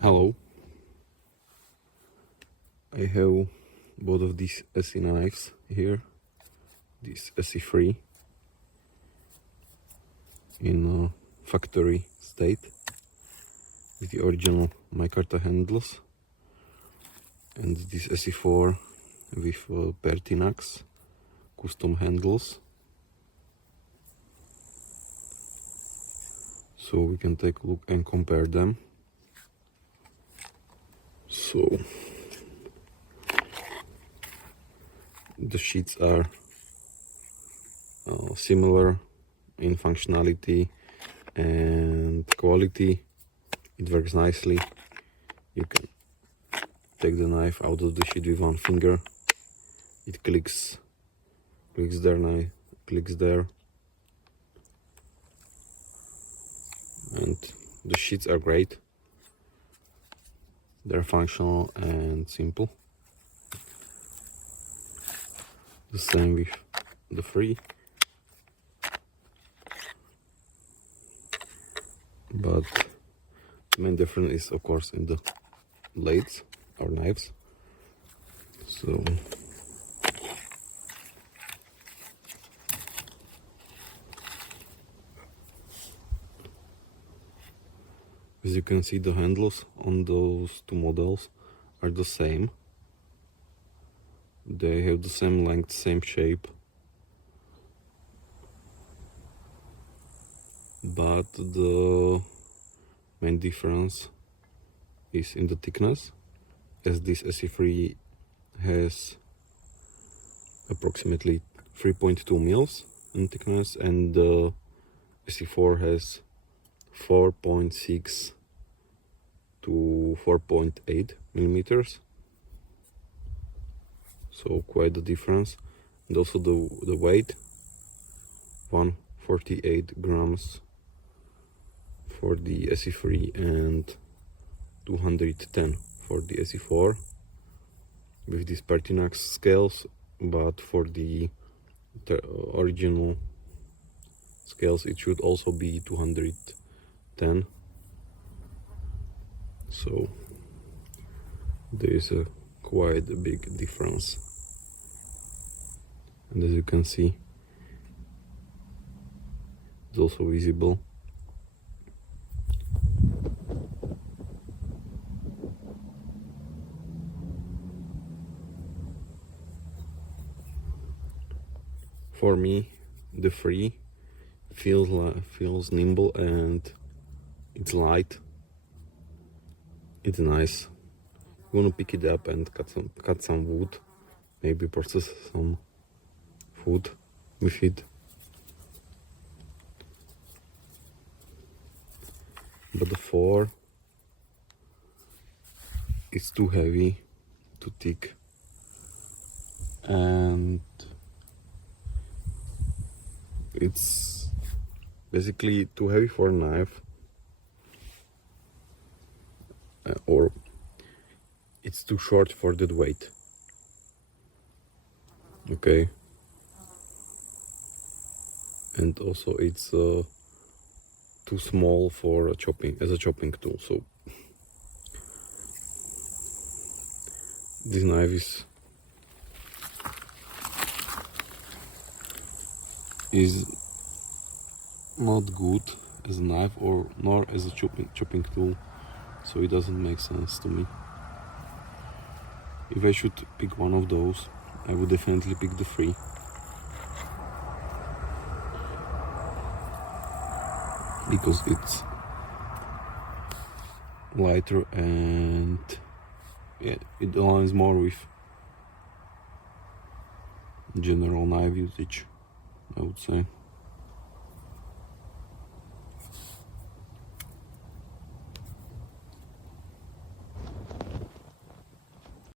Hello, I have both of these ESEE knives here, this ESEE3 in factory state with the original micarta handles, and this ESEE4 with Pertinax custom handles. So we can take a look and compare them. So the sheets are similar in functionality and quality. It works nicely. You can take the knife out of the sheet with one finger. It clicks there, knife clicks there, and the sheets are great. They're functional and simple. The same with the free, but the main difference is of course in the blades or knives. So as you can see, the handles on those two models are the same. They have the same length, same shape, but the main difference is in the thickness, as this ESEE3 has approximately 3.2 mils in thickness and the ESEE4 has 4.6 to 4.8 millimeters. So quite a difference. And also the weight, 148 grams for the ESEE3 and 210 for the ESEE4 with these Pertinax scales, but for the original scales it should also be 210. So there is a quite a big difference, and as you can see, it's also visible. For me, the free feels nimble and it's light. It's nice. You want to pick it up and cut some wood, maybe process some food with it. But the 4 is too heavy, too thick, and it's basically too heavy for a knife, or it's too short for that weight. Okay, and also it's too small for as a chopping tool. So this knife is not good as a knife or nor as a chopping tool, so it doesn't make sense to me. If I should pick one of those, I would definitely pick the 3. Because it's lighter and yeah, it aligns more with general knife usage, I would say.